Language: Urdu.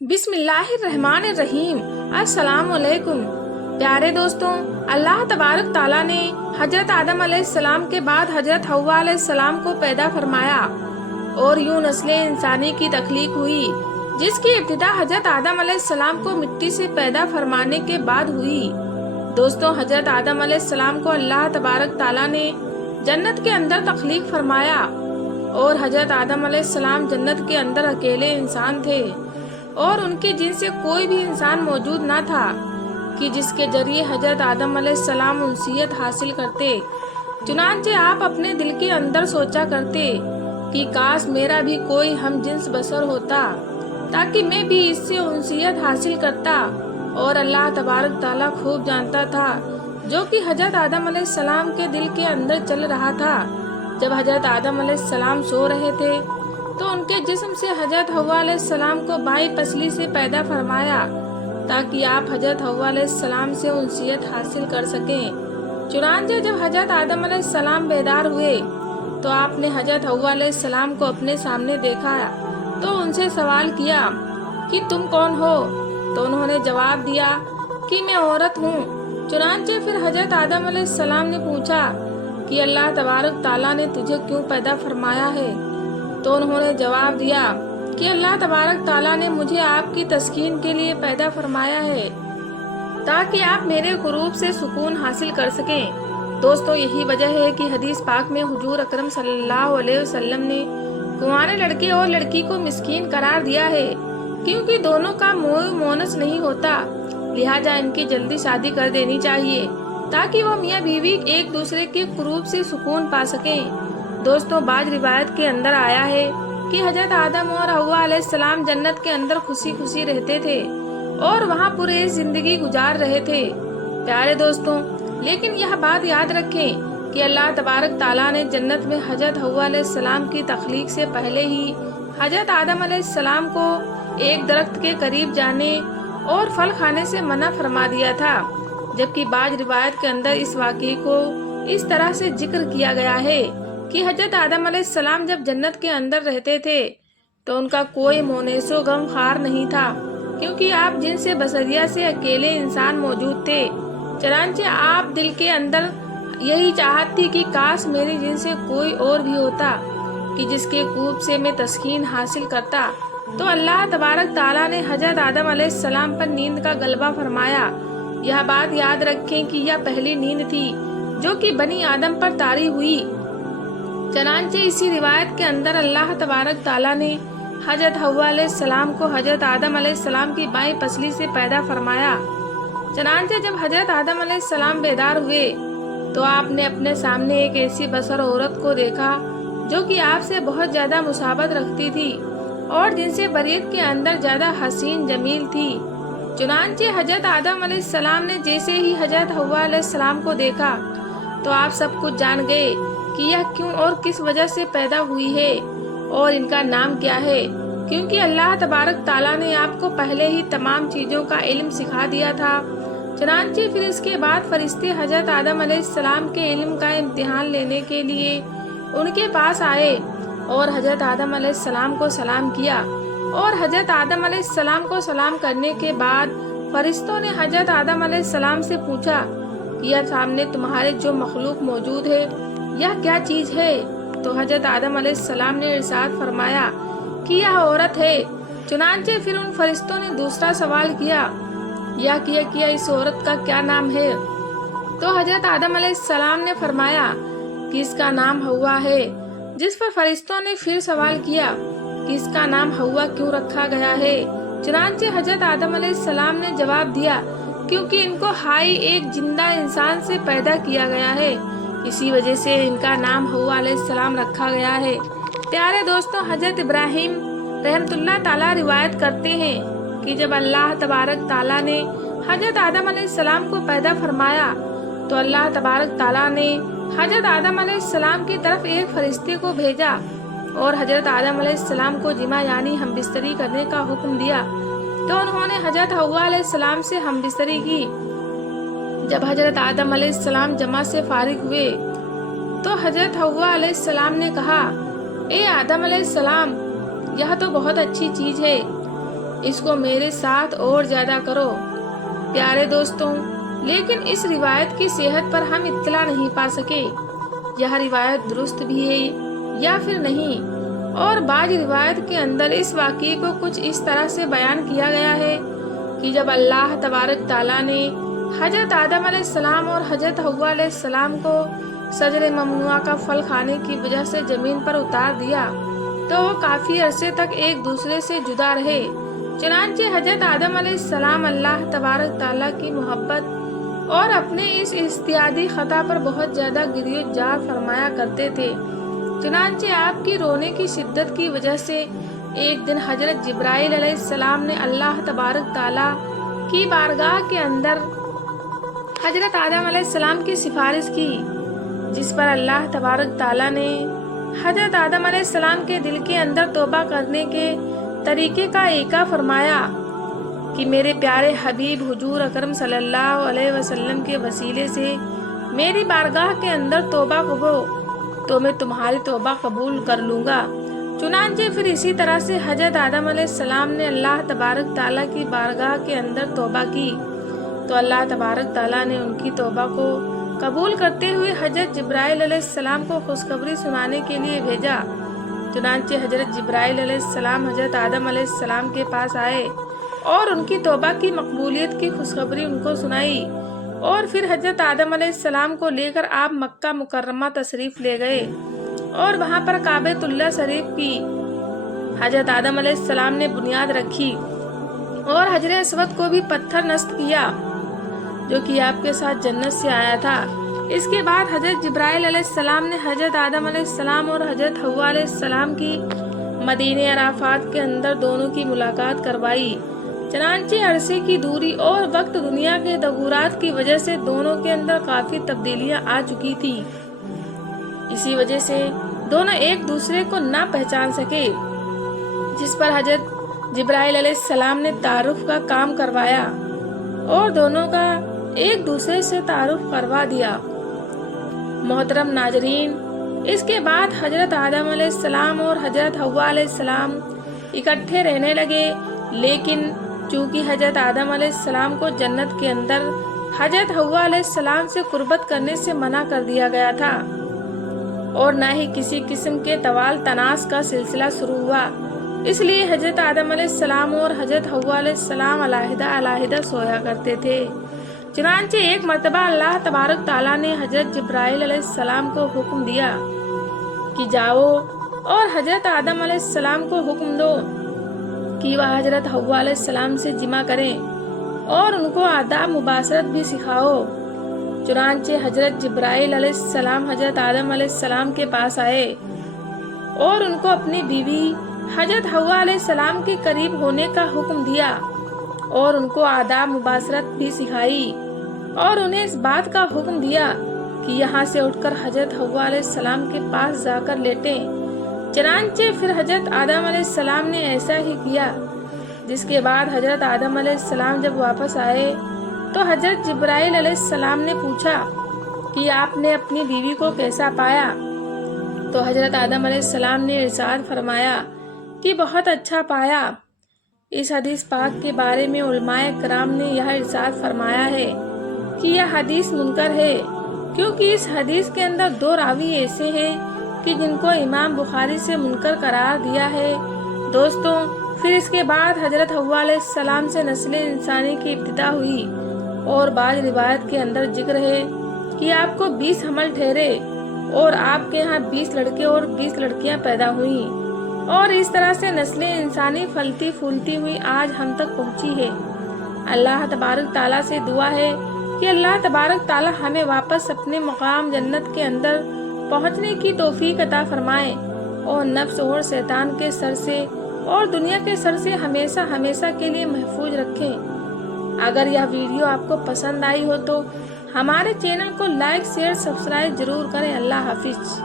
بسم اللہ الرحمن الرحیم۔ السلام علیکم پیارے دوستوں، اللہ تبارک تعالیٰ نے حضرت آدم علیہ السلام کے بعد حضرت حوا علیہ السلام کو پیدا فرمایا اور یوں نسل انسانی کی تخلیق ہوئی، جس کی ابتدا حضرت آدم علیہ السلام کو مٹی سے پیدا فرمانے کے بعد ہوئی۔ دوستوں، حضرت آدم علیہ السلام کو اللہ تبارک تعالیٰ نے جنت کے اندر تخلیق فرمایا اور حضرت آدم علیہ السلام جنت کے اندر اکیلے انسان تھے اور ان کے جن سے کوئی بھی انسان موجود نہ تھا کہ جس کے ذریعے حضرت آدم علیہ السلام انسیت حاصل کرتے۔ چنانچہ آپ اپنے دل کے اندر سوچا کرتے کہ کاش میرا بھی کوئی ہم جنس بشر ہوتا تاکہ میں بھی اس سے انسیت حاصل کرتا، اور اللہ تبارک تعالیٰ خوب جانتا تھا جو کہ حضرت آدم علیہ السلام کے دل کے اندر چل رہا تھا۔ جب حضرت آدم علیہ السلام سو رہے تھے تو ان کے جسم سے حضرت حوا علیہ السلام کو بائیں پسلی سے پیدا فرمایا تاکہ آپ حضرت حوا علیہ السلام سے انسیت حاصل کر سکیں۔ چنانچہ جب حضرت آدم علیہ السلام بیدار ہوئے تو آپ نے حضرت حوا علیہ السلام کو اپنے سامنے دیکھا تو ان سے سوال کیا کہ تم کون ہو؟ تو انہوں نے جواب دیا کہ میں عورت ہوں۔ چنانچہ پھر حضرت آدم علیہ السلام نے پوچھا کہ اللہ تبارک تعالیٰ نے تجھے کیوں پیدا فرمایا ہے؟ تو انہوں نے جواب دیا کہ اللہ تبارک تعالیٰ نے مجھے آپ کی تسکین کے لیے پیدا فرمایا ہے تاکہ آپ میرے قرب سے سکون حاصل کر سکیں۔ دوستو، یہی وجہ ہے کہ حدیث پاک میں حضور اکرم صلی اللہ علیہ وسلم نے کنوارے لڑکے اور لڑکی کو مسکین قرار دیا ہے، کیونکہ دونوں کا موہ مونس نہیں ہوتا، لہٰذا ان کی جلدی شادی کر دینی چاہیے تاکہ وہ میاں بیوی ایک دوسرے کے قرب سے سکون پا سکیں۔ دوستوں، بعض روایت کے اندر آیا ہے کہ حضرت آدم اور حوا علیہ السلام جنت کے اندر خوشی خوشی رہتے تھے اور وہاں پورے زندگی گزار رہے تھے۔ پیارے دوستوں، لیکن یہ بات یاد رکھیں کہ اللہ تبارک تعالیٰ نے جنت میں حضرت حوا علیہ السلام کی تخلیق سے پہلے ہی حضرت آدم علیہ السلام کو ایک درخت کے قریب جانے اور پھل کھانے سے منع فرما دیا تھا، جبکہ بعض روایت کے اندر اس واقعے کو اس طرح سے ذکر کیا گیا ہے کہ حضرت آدم علیہ السلام جب جنت کے اندر رہتے تھے تو ان کا کوئی مونس و غم خار نہیں تھا، کیونکہ آپ جن سے بشریہ سے اکیلے انسان موجود تھے۔ چنانچہ آپ دل کے اندر یہی چاہت تھی کہ کاش میرے جن سے کوئی اور بھی ہوتا کہ جس کے قرب سے میں تسکین حاصل کرتا۔ تو اللہ تبارک تعالیٰ نے حضرت آدم علیہ السلام پر نیند کا غلبہ فرمایا۔ یہ بات یاد رکھیں کہ یہ پہلی نیند تھی جو کہ بنی آدم پر طاری ہوئی۔ چنانچہ اسی روایت کے اندر اللہ تبارک تعالیٰ نے حضرت حوا علیہ السلام کو حضرت آدم علیہ السلام کی بائیں پسلی سے پیدا فرمایا۔ چنانچہ جب حضرت آدم علیہ السلام بیدار ہوئے تو آپ نے اپنے سامنے ایک ایسی بشر عورت کو دیکھا جو کہ آپ سے بہت زیادہ مشابہت رکھتی تھی اور جن سے بریت کے اندر زیادہ حسین جمیل تھی۔ چنانچہ حضرت آدم علیہ السلام نے جیسے ہی حضرت حوا علیہ السلام کو دیکھا تو آپ سب کچھ جان گئے کہ یہ کیوں اور کس وجہ سے پیدا ہوئی ہے اور ان کا نام کیا ہے، کیونکہ اللہ تبارک تعالیٰ نے آپ کو پہلے ہی تمام چیزوں کا علم سکھا دیا تھا۔ چنانچہ پھر اس کے بعد فرشتے حضرت آدم علیہ السلام کے علم کا امتحان لینے کے لیے ان کے پاس آئے اور حضرت آدم علیہ السلام کو سلام کیا، اور حضرت آدم علیہ السلام کو سلام کرنے کے بعد فرشتوں نے حضرت آدم علیہ السلام سے پوچھا کہ یہ سامنے تمہارے جو مخلوق موجود ہے یہ کیا چیز ہے؟ تو حضرت آدم علیہ السلام نے ارشاد فرمایا کہ یہ عورت ہے۔ چنانچہ پھر ان فرشتوں نے دوسرا سوال کیا اس عورت کا کیا نام ہے؟ تو حضرت آدم علیہ السلام نے فرمایا کہ اس کا نام حوا ہے، جس پر فرشتوں نے پھر سوال کیا کہ اس کا نام حوا کیوں رکھا گیا ہے؟ چنانچہ حضرت آدم علیہ السلام نے جواب دیا کیونکہ ان کو ہائی ایک زندہ انسان سے پیدا کیا گیا ہے، اسی وجہ سے ان کا نام حوا علیہ السلام رکھا گیا ہے۔ پیارے دوستوں، حضرت ابراہیم رحمۃ اللہ تعالیٰ روایت کرتے ہیں کہ جب اللہ تبارک تعالیٰ نے حضرت آدم علیہ السلام کو پیدا فرمایا تو اللہ تبارک تعالیٰ نے حضرت آدم علیہ السلام کی طرف ایک فرشتے کو بھیجا اور حضرت آدم علیہ السلام کو جمع یعنی ہم بستری کرنے کا حکم دیا، تو انہوں نے حضرت حوا علیہ السلام سے ہم بستری کی۔ جب حضرت آدم علیہ السلام جمع سے فارغ ہوئے تو حضرت حوا علیہ السلام نے کہا، اے آدم علیہ السلام، یہ تو بہت اچھی چیز ہے اس کو میرے ساتھ اور زیادہ کرو۔ پیارے دوستوں، لیکن اس روایت کی صحت پر ہم اطلاع نہیں پا سکے، یہ روایت درست بھی ہے یا پھر نہیں۔ اور بعض روایت کے اندر اس واقعے کو کچھ اس طرح سے بیان کیا گیا ہے کہ جب اللہ تبارک تعالیٰ نے حضرت آدم علیہ السلام اور حضرت حوا علیہ السلام کو شجر ممنوعہ کا پھل کھانے کی وجہ سے زمین پر اتار دیا تو وہ کافی عرصے تک ایک دوسرے سے جدا رہے۔ چنانچہ حضرت آدم علیہ السلام اللہ تبارک تعالیٰ کی محبت اور اپنے اس اجتہادی خطا پر بہت زیادہ گریہ زار فرمایا کرتے تھے۔ چنانچہ آپ کی رونے کی شدت کی وجہ سے ایک دن حضرت جبرائیل علیہ السلام نے اللہ تبارک تعالیٰ کی بارگاہ کے اندر حضرت آدم علیہ السلام کی سفارش کی، جس پر اللہ تبارک تعالیٰ نے حضرت آدم علیہ السلام کے دل کے اندر توبہ کرنے کے طریقے کا ایقاع فرمایا کہ میرے پیارے حبیب حضور اکرم صلی اللہ علیہ وسلم کے وسیلے سے میری بارگاہ کے اندر توبہ کرو تو میں تمہاری توبہ قبول کر لوں گا۔ چنانچہ پھر اسی طرح سے حضرت آدم علیہ السلام نے اللہ تبارک تعالیٰ کی بارگاہ کے اندر توبہ کی تو اللہ تبارک تعالیٰ نے ان کی توبہ کو قبول کرتے ہوئے حضرت جبرائیل علیہ السلام کو خوشخبری سنانے کے لیے بھیجا۔ چنانچہ حضرت جبرائیل علیہ السلام حضرت آدم علیہ السلام کے پاس آئے اور ان کی توبہ کی مقبولیت کی خوشخبری ان کو سنائی، اور پھر حضرت آدم علیہ السلام کو لے کر آپ مکہ مکرمہ تشریف لے گئے اور وہاں پر کعبۃ اللہ شریف کی حضرت آدم علیہ السلام نے بنیاد رکھی اور حجر اسود کو بھی پتھر نصب کیا جو کہ آپ کے ساتھ جنت سے آیا تھا۔ اس کے بعد حضرت جبرائیل علیہ السلام نے حضرت آدم علیہ السلام اور حضرت حوا علیہ السلام کی مدینہ عرفات کے اندر دونوں کی ملاقات کروائی۔ چنانچہ عرصے کی دوری اور وقت دنیا کے تغورات کی وجہ سے دونوں کے اندر کافی تبدیلیاں آ چکی تھی، اسی وجہ سے دونوں ایک دوسرے کو نہ پہچان سکے، جس پر حضرت جبرائیل علیہ السلام نے تعارف کا کام کروایا اور دونوں کا ایک دوسرے سے تعارف کروا دیا۔ محترم ناظرین، اس کے بعد حضرت آدم علیہ السلام اور حضرت حوا علیہ السلام اکٹھے رہنے لگے، لیکن چونکہ حضرت آدم علیہ السلام کو جنت کے اندر حضرت حوا علیہ السلام سے قربت کرنے سے منع کر دیا گیا تھا اور نہ ہی کسی قسم کے طوال تناس کا سلسلہ شروع ہوا، اس لیے حضرت آدم علیہ السلام اور حضرت حوا علیہ السلام علیحدہ علیحدہ سویا کرتے تھے۔ چنانچہ ایک مرتبہ اللہ تبارک تعالیٰ نے حضرت جبرائیل علیہ السلام کو حکم دیا کہ جاؤ اور حضرت آدم علیہ السلام کو حکم دو کہ وہ حضرت حوا علیہ السلام سے جمع کریں اور ان کو آداب مباشرت بھی سکھاؤ۔ چنانچہ حضرت جبرائیل علیہ السلام حضرت آدم علیہ السلام کے پاس آئے اور ان کو اپنی بیوی حضرت حوا علیہ السلام کے قریب ہونے کا حکم دیا اور ان کو آداب مباشرت بھی سکھائی اور انہیں اس بات کا حکم دیا کہ یہاں سے اٹھ کر حضرت حوا علیہ السلام کے پاس جا کر لیٹیں۔ چنانچہ پھر حضرت آدم علیہ السلام نے ایسا ہی کیا، جس کے بعد حضرت آدم علیہ السلام جب واپس آئے تو حضرت جبرائیل علیہ السلام نے پوچھا کہ آپ نے اپنی بیوی کو کیسا پایا؟ تو حضرت آدم علیہ السلام نے ارشاد فرمایا کہ بہت اچھا پایا۔ اس حدیث پاک کے بارے میں علماء کرام نے یہ ارشاد فرمایا ہے کہ یہ حدیث منکر ہے، کیونکہ اس حدیث کے اندر دو راوی ایسے ہیں کہ جن کو امام بخاری سے منکر قرار دیا ہے۔ دوستوں، پھر اس کے بعد حضرت حوا علیہ السلام سے نسل انسانی کی ابتدا ہوئی اور بعض روایت کے اندر ذکر ہے کہ آپ کو 20 حمل ٹھہرے اور آپ کے یہاں 20 لڑکے اور 20 لڑکیاں پیدا ہوئیں، اور اس طرح سے نسل انسانی پھلتی پھولتی ہوئی آج ہم تک پہنچی ہے۔ اللہ تبارک تعالیٰ سے دعا ہے کہ اللہ تبارک تعالیٰ ہمیں واپس اپنے مقام جنت کے اندر پہنچنے کی توفیق عطا فرمائے اور نفس اور شیطان کے سر سے اور دنیا کے سر سے ہمیشہ ہمیشہ کے لیے محفوظ رکھیں۔ اگر یہ ویڈیو آپ کو پسند آئی ہو تو ہمارے چینل کو لائک، شیئر، سبسکرائب ضرور کریں۔ اللہ حافظ۔